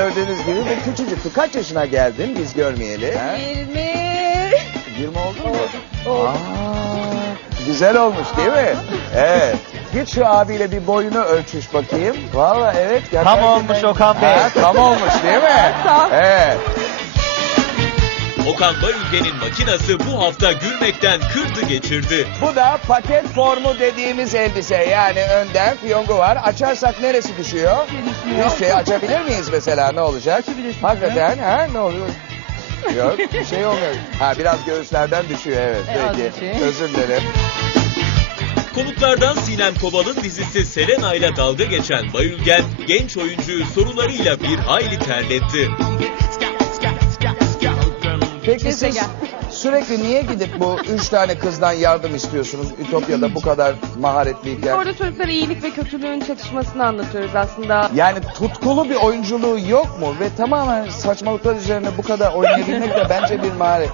gördüğünüz gibi bu küçücük. Bir kaç yaşına geldin biz görmeyeli? He? 20. Ha? 20 oldu mu? Güzel olmuş değil mi? Evet. Git şu abiyle bir boyunu ölçüş bakayım. Valla evet. Gel tam gel olmuş Okan evet. Bey. Tam olmuş değil mi? evet. Okan Bayülgen'in makinası bu hafta gülmekten kırdı geçirdi. Bu da paket formu dediğimiz elbise. Yani önden piyongu var. Açarsak neresi düşüyor? Gelişmiyor. Bir şey açabilir miyiz mesela ne olacak? Gelişmiyor. Hakikaten ha ne oluyor? Yok bir şey olmuyor. Ha biraz göğüslerden düşüyor evet. E, Peki özür dilerim. Komutlardan Sinem Kobal'ın dizisi Selena ile dalga geçen Bayülgen genç oyuncuyu sorularıyla bir hayli terletti. Neyse sürekli niye gidip bu üç tane kızdan yardım istiyorsunuz Ütopya'da bu kadar maharetliyken? Orada çocuklara iyilik ve kötülüğün çatışmasını anlatıyoruz aslında. Yani tutkulu bir oyunculuğu yok mu? Ve tamamen saçmalıklar üzerine bu kadar oynayabilmek de bence bir maharet.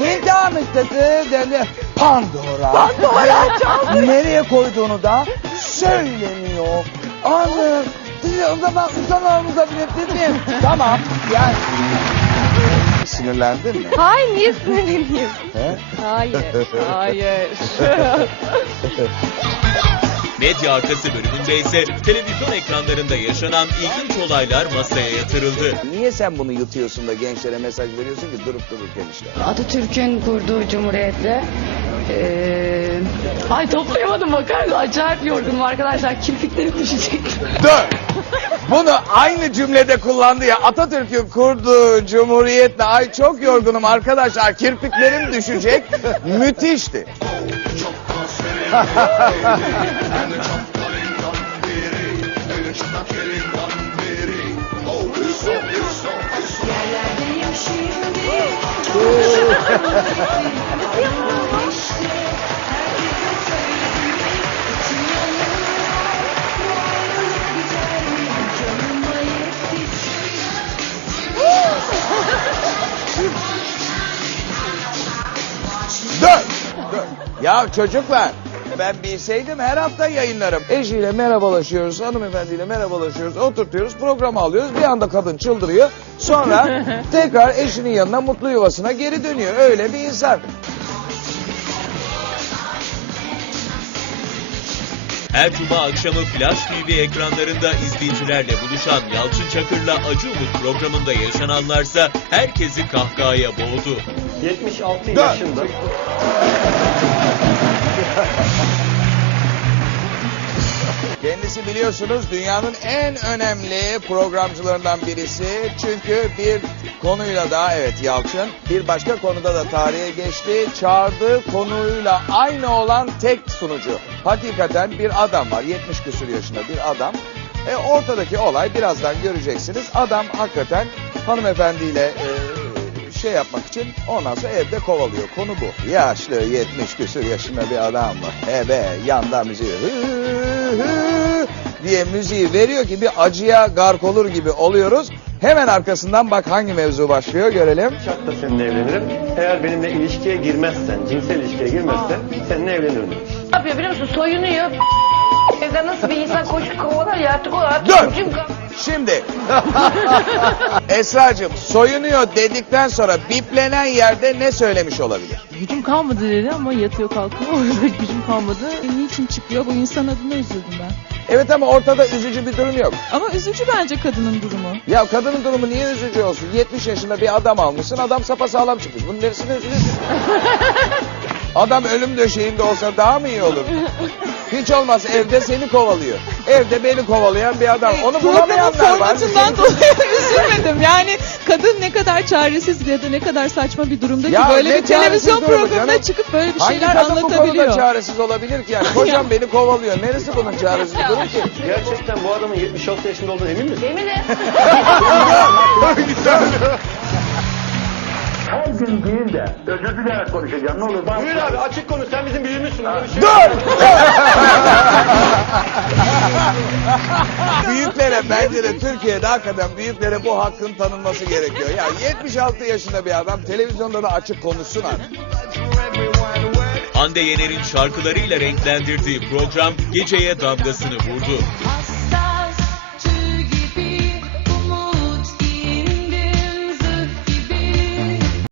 İntiham istedi derler. Pandora. Pandora çaldı. nereye koyduğunu da söylemiyor. Anlıyor. diyor o zaman utanlarımıza bilet değil mi? tamam. Yani sinirlendin mi? Hayır niye sinirleneyim? Hayır. Hayır. Medya arkası bölümünde ise televizyon ekranlarında yaşanan ilginç olaylar masaya yatırıldı. Niye sen bunu yutuyorsun da gençlere mesaj veriyorsun ki durup durup gençler? Atatürk'ün kurduğu cumhuriyette... Ee... Ay toplayamadım bakar mı? acayip yorgunum arkadaşlar. Kirpiklerim düşecek. Dört! bunu aynı cümlede kullandı ya. Atatürk'ün kurduğu cumhuriyetle ay çok yorgunum arkadaşlar. Kirpiklerim düşecek. Müthişti. Oh, Ya çocuklar ben bilseydim her hafta yayınlarım. Eşiyle merhabalaşıyoruz, hanımefendiyle merhabalaşıyoruz, oturtuyoruz, programı alıyoruz. Bir anda kadın çıldırıyor. Sonra tekrar eşinin yanına mutlu yuvasına geri dönüyor. Öyle bir insan. Her cuma akşamı Flash TV ekranlarında izleyicilerle buluşan Yalçın Çakır'la Acı Umut programında yaşananlarsa herkesi kahkahaya boğdu. 76 4. yaşında. Kendisi biliyorsunuz dünyanın en önemli programcılarından birisi. Çünkü bir konuyla da evet Yalçın bir başka konuda da tarihe geçti. Çağırdığı konuyla aynı olan tek sunucu. Hakikaten bir adam var 70 küsur yaşında bir adam. E ortadaki olay birazdan göreceksiniz. Adam hakikaten hanımefendiyle... E, şey yapmak için ondan sonra evde kovalıyor. Konu bu. Yaşlı 70 küsür yaşında bir adam mı? eve yanda müziği hı hı diye müziği veriyor ki bir acıya gark olur gibi oluyoruz. Hemen arkasından bak hangi mevzu başlıyor görelim. Şartla seninle evlenirim. Eğer benimle ilişkiye girmezsen, cinsel ilişkiye girmezsen Aa. seninle evlenirim. Ne yapıyor biliyor musun? Soyunuyor. Evde nasıl bir insan koşup kovalar ya artık o artık. Dön! Kim... Çünkü... Şimdi Esra'cığım soyunuyor dedikten sonra biplenen yerde ne söylemiş olabilir? Gücüm kalmadı dedi ama yatıyor kalkıyor. Gücüm kalmadı. E niçin çıkıyor? Bu insan adına üzüldüm ben. Evet ama ortada üzücü bir durum yok. Ama üzücü bence kadının durumu. Ya kadının durumu niye üzücü olsun? 70 yaşında bir adam almışsın adam sapasağlam çıkmış. Bunun neresine üzülüyorsun? Adam ölüm döşeğinde olsa daha mı iyi olur? Hiç olmaz evde seni kovalıyor. Evde beni kovalayan bir adam. Hey, Onu Tuhl bulamayanlar Tuhl var. Formatından şey... dolayı üzülmedim. Yani kadın ne kadar çaresiz ya da ne kadar saçma bir durumda ki ya böyle bir televizyon programına canım. çıkıp böyle bir şeyler Hangi kadın anlatabiliyor. Hangi bu çaresiz olabilir ki? Yani kocam beni kovalıyor. Neresi bunun çaresiz bir durum ki? Gerçekten bu adamın 76 yaşında olduğunu emin misin? Eminim. her gün değil de özür dilerim konuşacağım. Ne olur bana. Buyur abi açık konuş. Sen bizim büyüğümüzsün. Dur. Şey dur. dur. büyüklere bence de Türkiye'de hakikaten büyüklere bu hakkın tanınması gerekiyor. Ya yani 76 yaşında bir adam televizyonda da açık konuşsun abi. Hande Yener'in şarkılarıyla renklendirdiği program geceye damgasını vurdu.